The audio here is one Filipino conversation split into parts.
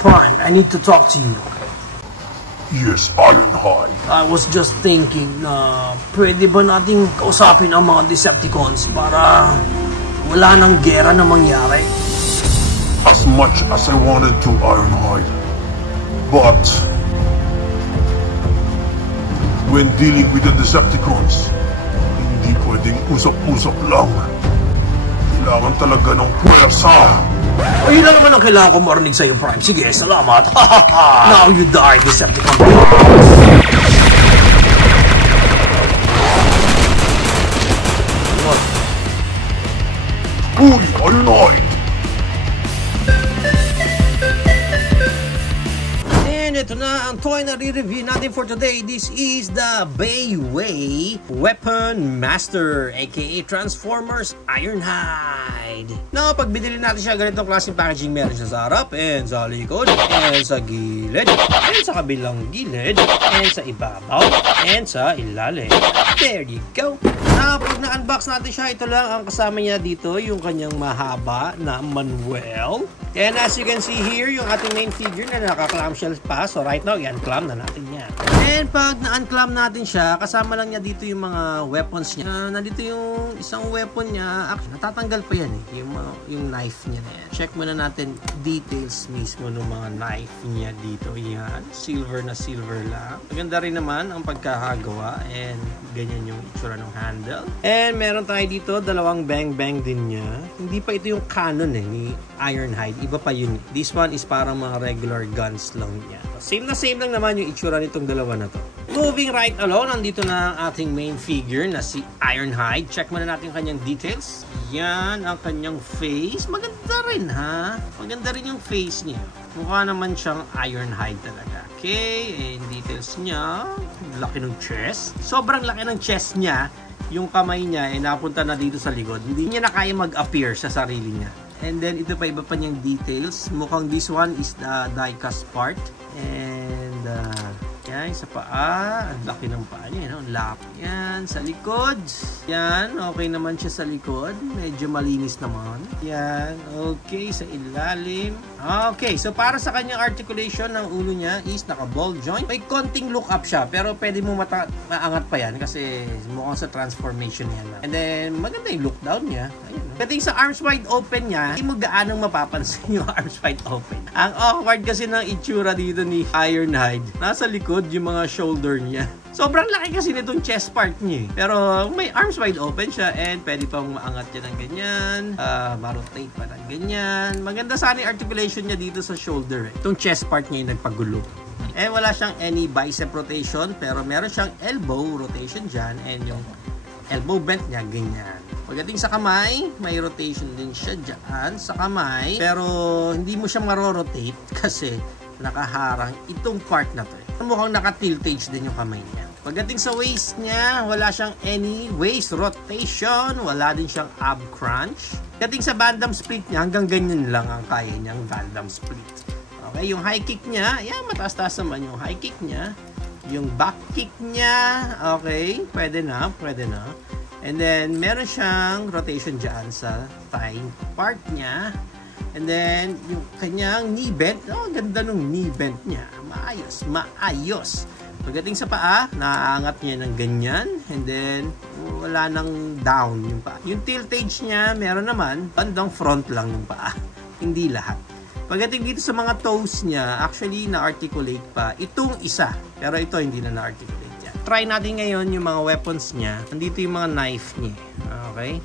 Prime, I need to talk to you. Yes, Ironhide. I was just thinking na pwede ba nating kausapin ang mga Decepticons para wala nang gera na mangyari? As much as I wanted to, Ironhide. But when dealing with the Decepticons, hindi pwedeng usap-usap lang. Kailangan talaga ng puwersa. Ayun lang naman ang kailangan ko marinig sa'yo, Prime. Sige, salamat. Now you die, Decepticon. Uy, Ironhide! Ito na ang toy na re-review natin for today. This is the Bayway Weapon Master, aka Transformers Ironhide. Now, pag binili natin siya, ganitong klaseng packaging, meron siya sa harap, and sa likod, and sa gilid, and sa kabilang gilid, and sa ibabaw, and sa ilalim. There you go. Now, pag na-unbox natin siya, ito lang ang kasama niya dito, yung kanyang mahaba na manual. And as you can see here, yung ating main figure na naka-clamshell pa. So right now, i-unclam na natin yan. And pag na-unclam natin siya, kasama lang niya dito yung mga weapons niya. Nandito yung isang weapon niya. Actually, natatanggal pa yan eh. Yung knife niya na yan. Check muna natin details mismo ng mga knife niya dito. Yan. Silver na silver lang. Maganda rin naman ang pagkakagawa. And ganyan yung itsura ng handle. And meron tayo dito, dalawang bang-bang din niya. Hindi pa ito yung canon eh, ni Ironhide. Iba pa yun. This one is parang mga regular guns lang niya. Same na same lang naman yung itsura nitong dalawa na to. Moving right along, nandito na ang ating main figure na si Ironhide. Check muna natin kanyang details. Yan ang kanyang face. Maganda rin ha. Maganda rin yung face niya. Mukha naman siyang Ironhide talaga. Okay, and details niya. Laki ng chest. Sobrang laki ng chest niya. Yung kamay niya ay napunta na dito sa likod. Hindi niya na kaya mag-appear sa sarili niya. And then ito pa iba pa niyang details. Mukhang this one is the die-cast part. And yan, sa paa. Ang laki ng paa niya. Ang lap. Yan, sa likod. Yan, okay naman siya sa likod. Medyo malinis naman. Yan, okay, sa ilalim. Okay, so para sa kanyang articulation ng ulo niya is naka-ball joint. May konting look up siya, pero pwede mo maangat pa yan kasi mukhang sa transformation yan. And then, maganda yung look down niya. Ayun. Pwede sa arms wide open niya, hindi mo gaanong mapapansin yung arms wide open. Ang awkward kasi ng itsura dito ni Ironhide. Nasa likod yung mga shoulder niya. Sobrang laki kasi nitong chest part niya eh. Pero may arms wide open siya and pwede pang maangat niya ng ganyan. Ma-rotate pa ng ganyan. Maganda sana yung articulation niya dito sa shoulder eh. Itong chest part niya yung nagpagulo. Eh wala siyang any bicep rotation pero meron siyang elbow rotation dyan and yung elbow bent niya ganyan. Pagdating sa kamay, may rotation din siya dyan sa kamay. Pero hindi mo siya maro-rotate kasi nakaharang itong part na to eh. Mukhang naka-tiltage din yung kamay niya. Pagdating sa waist niya, wala siyang any waist rotation. Wala din siyang ab crunch. Pagdating sa Van split niya, hanggang ganyan lang ang kaya niyang Van split. Okay, yung high kick niya, yan, mataas-taas naman yung high kick niya. Yung back kick niya, okay, pwede na, pwede na. And then, meron siyang rotation dyan sa thigh part niya. And then, yung kanyang knee bend, oh, ganda nung knee bend niya. Maayos, maayos. Pagdating sa paa, naaangat niya ng ganyan. And then, wala nang down yung paa. Yung tiltage niya, meron naman, bandang front lang yung paa. Hindi lahat. Pagdating dito sa mga toes niya, actually, na-articulate pa. Itong isa, pero ito hindi na na-articulate yan. Try natin ngayon yung mga weapons niya. Nandito yung mga knife niya. Okay?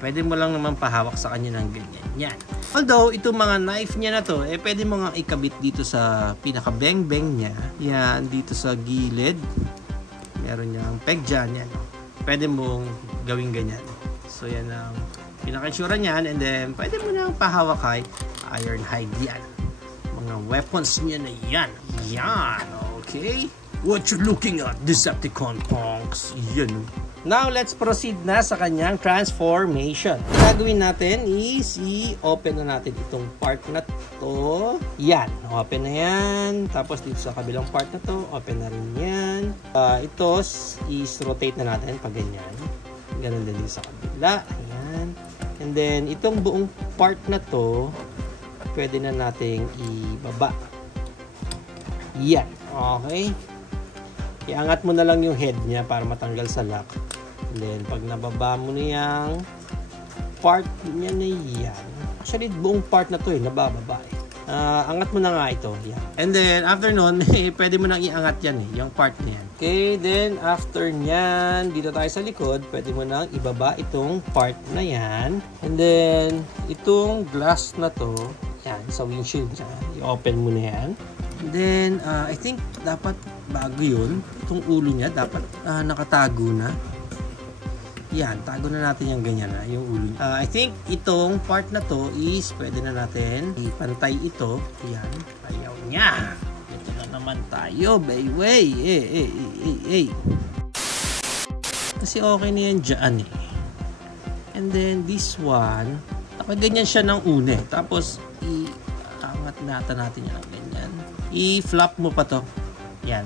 Pwede mo lang naman pahawak sa kanya ng ganyan. Yan. Although, itong mga knife niya na to, eh, pwede mo nga ikabit dito sa pinaka-beng-beng niya. Yan, dito sa gilid. Meron niyang peg dyan. Yan. Pwede mong gawing ganyan. So, yan ang pinaka-itsura niyan. And then, pwede mo nang pahawak kay Ironhide yan. Mga weapons niya na yan. Yan. Okay. What you looking at, Decepticon punks? Yan. Now, let's proceed na sa kanyang transformation. Ang gagawin natin is i-open na natin itong part na to. Yan. Open na yan. Tapos dito sa kabilang part na to, open na rin yan. Ito is rotate na natin pag ganyan. Ganun din sa kabila. Ayan. And then, itong buong part na to, pwede na nating ibaba. Yan. Okay. Iangat mo na lang yung head niya para matanggal sa lock. And then, pag nababa mo na yung part niya na yan. Actually, buong part na to nabababa angat mo na nga ito. Yan. And then, after nun, pwede mo nang iangat yan yung part na yan. Okay, then, after nyan, dito tayo sa likod, pwede mo nang ibaba itong part na yan. And then, itong glass na to, yan, sa windshield niya, i-open mo na yan. And then, I think, dapat bago yun, itong ulo niya, dapat nakatago na. Yan, tago na natin yung ganyan na, yung ulo. I think itong part na to is pwede na natin ipantay ito. Yan, ayaw niya. Ito na naman tayo, bayway. Kasi okay na yan dyan And then this one, nakaganyan siya ng une. Tapos, iangat natin yan ng ganyan. I-flap mo pa to. Yan.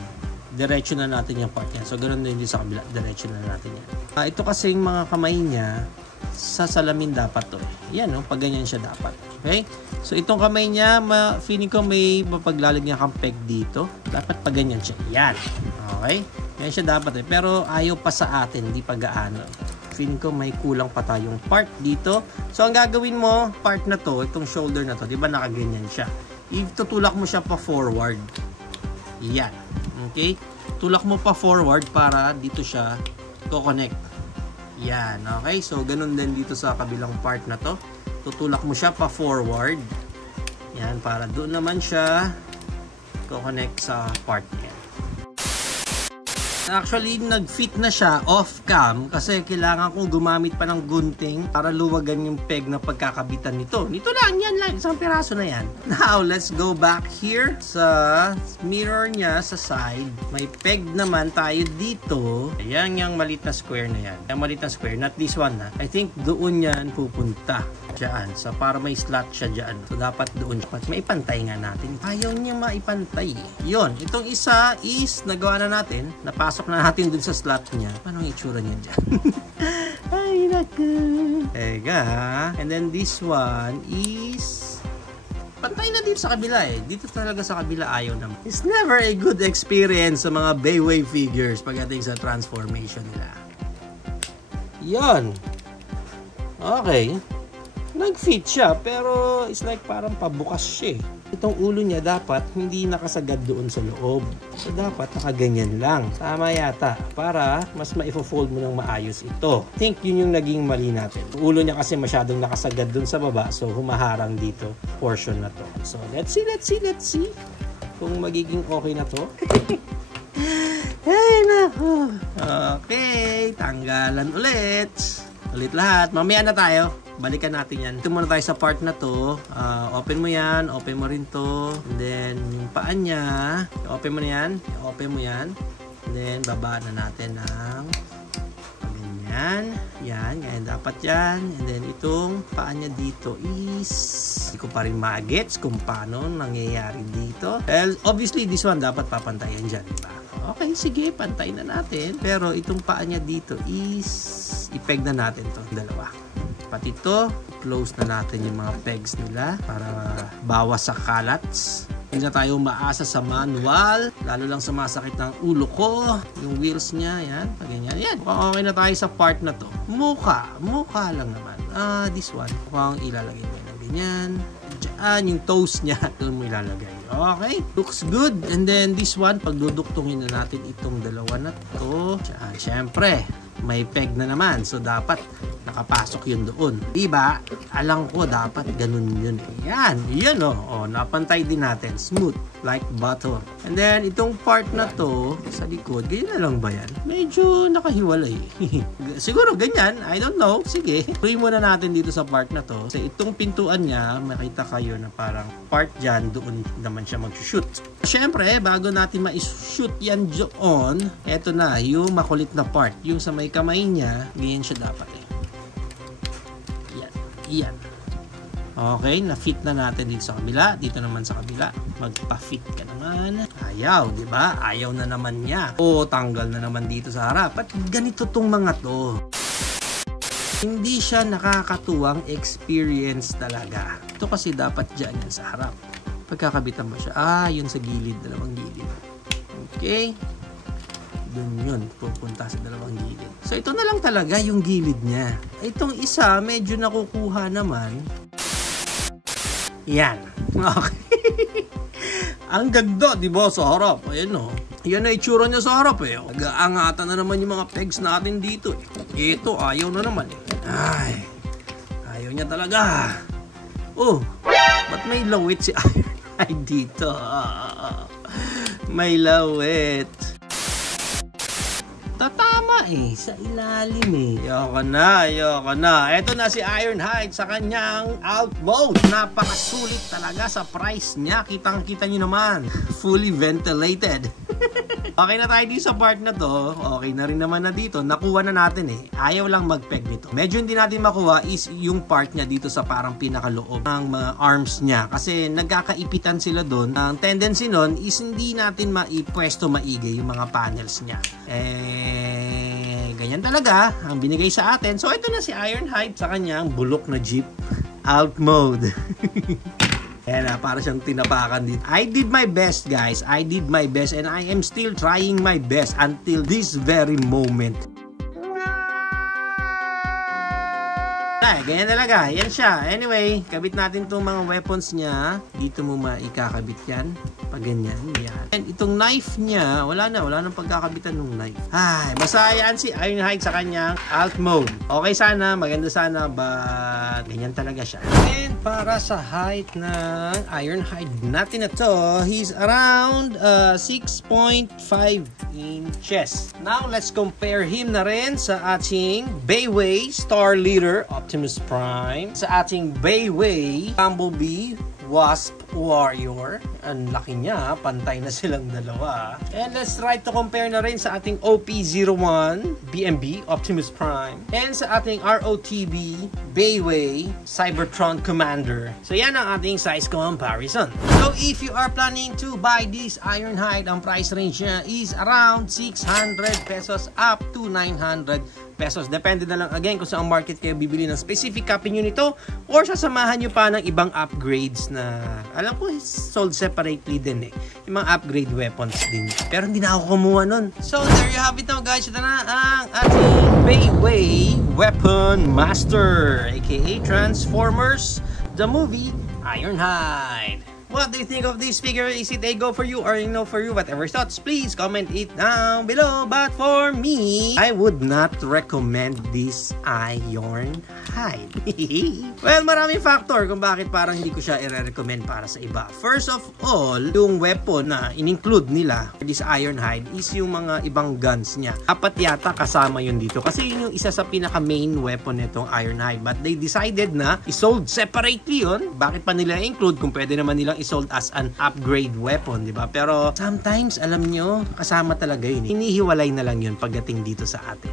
Diretso na natin yung part niya. So, ganoon din sa kabila. Diretso na natin yan. Ito kasing mga kamay niya, sa salamin dapat to. Yan, pag ganyan siya dapat. Okay? So, itong kamay niya, feeling ko may mapaglalagyan kang peg dito. Dapat pag ganyan siya. Yan. Okay? Yan siya dapat Pero ayaw pa sa atin. Hindi pa gaano. Feeling ko may kulang pa tayong part dito. So, ang gagawin mo, part na to, itong shoulder na to, di ba nakaganyan siya? Itutulak mo siya pa forward. Yan. Okay? Tulak mo pa forward para dito siya to-connect. Yan. Okay? So, ganun din dito sa kabilang part na to. Tutulak mo siya pa forward. Yan. Para doon naman siya to-connect sa part niya. Actually, nag-fit na siya off-cam kasi kailangan kong gumamit pa ng gunting para luwagan yung peg na pagkakabitan nito. Nito lang, yan lang. Isang piraso na yan. Now, let's go back here sa mirror niya sa side. May peg naman tayo dito. Ayan yung maliit na square na yan. Yung maliit na square, not this one na. I think doon yan pupunta. Diyan. So, para may slot siya dyan. So, dapat doon. Maipantay nga natin. Ayaw niya maipantay. Yun. Itong isa is nagawa na natin. Napasok na natin dun sa slot niya. Paano ang itsura niya dyan? Ay, naku. Ega. And then this one is pantay na dito sa kabila Dito talaga sa kabila ayaw naman. It's never a good experience sa mga Bayway figures pagdating sa transformation nila. Yun. Okay. Nag-fit siya, pero it's like parang pabukas siya Itong ulo niya dapat hindi nakasagad doon sa loob. So, dapat nakaganyan lang. Tama yata. Para mas ma-fold mo ng maayos ito. I think yun yung naging mali natin. Yung ulo niya kasi masyadong nakasagad doon sa baba. So, humaharang dito. Portion na to. So, let's see. Kung magiging okay na to. Ay, nako. Okay. Tanggalan ulit. Ulit lahat. Mamaya na tayo. Balikan natin yan. Ito muna tayo sa part na to. Open mo yan. Open mo rin to. And then, yung paan niya. Open mo na yan. Open mo yan. And then, baba na natin ng ganyan. Yan. Yan. Dapat yan. And then, itong paan niya dito is hindi ko pa rin ma-gets kung paano nangyayari dito. Well, obviously, this one dapat papantayan dyan. Diba? Okay, sige. Pantay na natin. Pero, itong paan niya dito is ipeg na natin to dalawa. Pati ito, close na natin yung mga pegs nila para bawas sa kalats. Hindi na tayo maasa sa manual, lalo lang sumasakit ng ulo ko, yung wheels niya, yan, ganyan, yan. Okay na tayo sa part na to. Mukha lang naman. This one, mukhang ilalagay mo ng ganyan. Diyan, yung toes niya, doon mo ilalagay. Okay, looks good. And then this one, pagduduktungin na natin itong dalawa na to. Diyan, syempre, may peg na naman. So, dapat nakapasok yun doon. Diba? Alam ko, dapat ganun yun. Yan. Yan napantay din natin. Smooth. Like butter. And then, itong part na to, sa likod, ganyan na lang ba yan? Medyo nakahiwalay. Siguro ganyan. I don't know. Sige. Tuloy muna natin dito sa part na to. Sa itong pintuan niya, makita kayo na parang part dyan, doon naman siya mag-shoot. Siyempre, bago natin ma-shoot yan doon, eto na, yung makulit na part. Yung sa may kamay niya, ganyan siya dapat Yan. Okay, na-fit na natin dito sa kabila. Dito naman sa kabila. Magpa-fit ka naman. Ayaw, di ba? Ayaw na naman niya. Tanggal na naman dito sa harap. At ganito tong mga to. Hindi siya nakakatuwang experience talaga. Ito kasi dapat dyan yan sa harap. Pagkakabitan mo siya. Yun sa gilid. Dalawang gilid. Okay. Doon yun. Pupunta sa dalawang gilid. So, ito na lang talaga yung gilid niya. Itong isa, medyo nakukuha naman. Yan. Okay. Ang ganda, di ba, sa harap? Ayan o. Yan na itsura niya sa harap eh. Nag-aangatan na naman yung mga pegs natin dito eh. Ito, ayaw na naman eh. Ay, ayaw niya talaga. Oh, ba't may lawit si Ironhide dito? May lawit. Tatama eh, sa ilalim eh. Ayoko na. Ito na si Ironhide sa kanyang alt mode. Napakasulit talaga sa price niya. Kitang-kita nyo naman. Fully ventilated. Okay na tayo dito sa part na to. Okay na rin naman na dito. Nakuha na natin eh. Ayaw lang mag-peg nito. Medyo hindi natin makuha is yung part niya dito sa parang pinakaloob ng mga arms niya. Kasi nagkakaipitan sila doon. Ang tendency nun is hindi natin maipwesto maigi yung mga panels niya. Ganyan talaga ang binigay sa atin. So ito na si Ironhide sa kanyang bulok na jeep alt mode. Ayan na, para siyang tinapakan dito. I did my best, guys. I did my best and I am still trying my best until this very moment. Ganyan talaga. Yan siya. Anyway, kabit natin itong mga weapons niya. Dito mo maikakabit yan. Pag ganyan. Yan. And itong knife niya, wala nang pagkakabitan ng knife. Basta yan si Ironhide sa kanyang alt mode. Okay sana, maganda sana, but ganyan talaga siya. And para sa height ng Ironhide natin na to, he's around 6.5 inches. Now, let's compare him na rin sa ating Bayway Star Leader Optimus Prime, sa ating Bayway Bumblebee Wasp Warrior. Ang laki niya, pantay na silang dalawa. And let's try to compare na rin sa ating OP01 BMB Optimus Prime and sa ating ROTB Bayway Cybertron Commander. So yan ang ating size comparison. So if you are planning to buy this Ironhide, ang price range niya is around 600 pesos up to 900 pesos. Depende na lang again kung saan market kayo bibili ng specific copy nyo nito or sasamahan nyo pa ng ibang upgrades na alam ko sold separately din eh. Yung mga upgrade weapons din. Pero hindi na ako kumuha nun. So there you have it now guys. Ito na ang ating Bayway Weapon Master aka Transformers the movie Ironhide. What do you think of this figure? Is it a go for you or a no for you? Whatever thoughts, please comment it down below. But for me, I would not recommend this Ironhide. Well, maraming factor kung bakit parang hindi ko siya i-recommend para sa iba. First of all, yung weapon na in-include nila for this Ironhide is yung mga ibang guns niya. Apat yata kasama yun dito. Kasi yun yung isa sa pinaka-main weapon nitong Ironhide. But they decided na isold separately yun. Bakit pa nila include kung pwede naman nilang sold as an upgrade weapon, di ba? Pero sometimes, alam nyo, kasama talaga yun. Hinihiwalay na lang yun pagdating dito sa atin.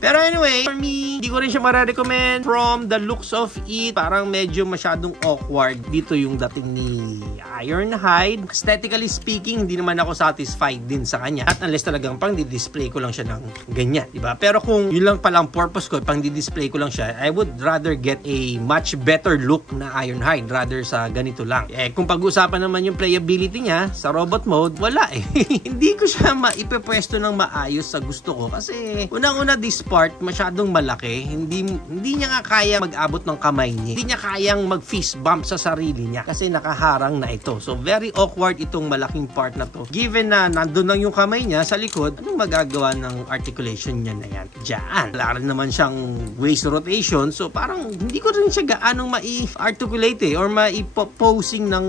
Pero anyway, for me, hindi ko rin siya mara-recommend. From the looks of it, parang medyo masyadong awkward dito yung dating ni Ironhide. Aesthetically speaking, hindi naman ako satisfied din sa kanya. At unless talagang pang di-display ko lang siya ng ganyan, di ba? Pero kung yun lang palang purpose ko, pang di-display ko lang siya, I would rather get a much better look na Ironhide rather sa ganito lang. Kung pag-usapan naman yung playability niya sa robot mode, wala eh. Hindi ko siya maipepwesto ng maayos sa gusto ko kasi unang-una this part masyadong malaki. Hindi niya nga kaya mag-abot ng kamay niya. Hindi niya kayang mag-fist bump sa sarili niya kasi nakaharang na ito. So very awkward itong malaking part na to. Given na nandun lang yung kamay niya sa likod, anong magagawa ng articulation niya na yan? Diyan. Wala rin naman siyang waist rotation. So parang hindi ko rin siya gaanong mai-articulate or mai-posing ng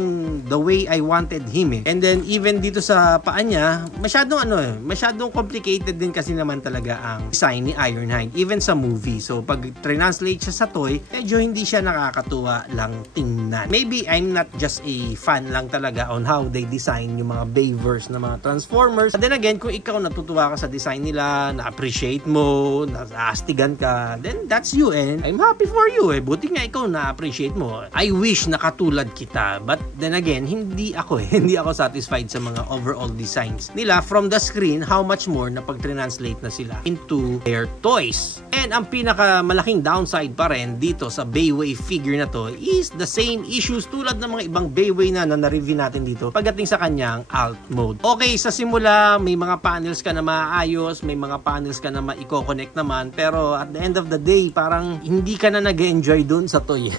the way I wanted him eh. And then even dito sa paa niya, masyadong complicated din kasi naman talaga ang design ni Ironhide even sa movie. So pag translate siya sa toy, medyo hindi siya nakakatuwa lang tingnan. Maybe I'm not just a fan lang talaga on how they design yung mga Bayverse na mga Transformers. And then again, kung ikaw natutuwa ka sa design nila, na-appreciate mo, na-astigan ka, then that's you and I'm happy for you eh. Buti nga ikaw na-appreciate mo. I wish nakatulad kita. But then again, hindi ako satisfied sa mga overall designs nila from the screen, how much more na pag-translate na sila into their toys. And ang pinaka malaking downside pa rin dito sa Bayway figure na to is the same issues tulad ng mga ibang Bayway na na-review natin dito pagdating sa kanyang alt mode. Okay, sa simula may mga panels ka na maayos, may mga panels ka na ma-i-connect naman, pero at the end of the day parang hindi ka na nag-enjoy dun sa toy.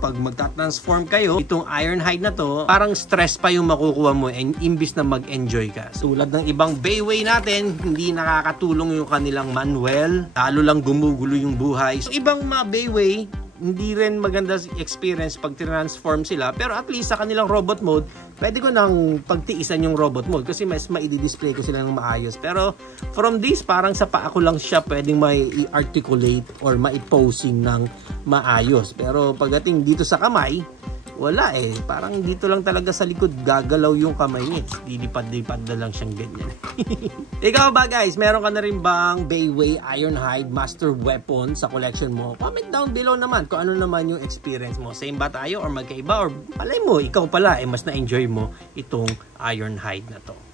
Pag magta-transform kayo, itong Ironhide na to, parang stress pa yung makukuha mo imbis na mag-enjoy ka. Tulad ng ibang Bayway natin, hindi nakakatulong yung kanilang manual, lalo lang gumugulo yung buhay. So ibang mga Bayway, hindi rin maganda experience pag transform sila, pero at least sa kanilang robot mode pwede ko nang pagtiisan yung robot mode kasi mas ma-i-display ko sila ng maayos. Pero from this, parang sa paa ko lang siya pwedeng mai-articulate or mai-posing ng maayos. Pero pagdating dito sa kamay, wala eh. Parang dito lang talaga sa likod gagalaw yung kamay niya. Dilipad-lipad na lang siyang ganyan. Ikaw ba guys, meron ka na rin bang Bayway Ironhide Master Weapon sa collection mo? Comment down below naman kung ano naman yung experience mo. Same ba tayo or magkaiba? Or palay mo, ikaw pala mas na-enjoy mo itong Ironhide na to.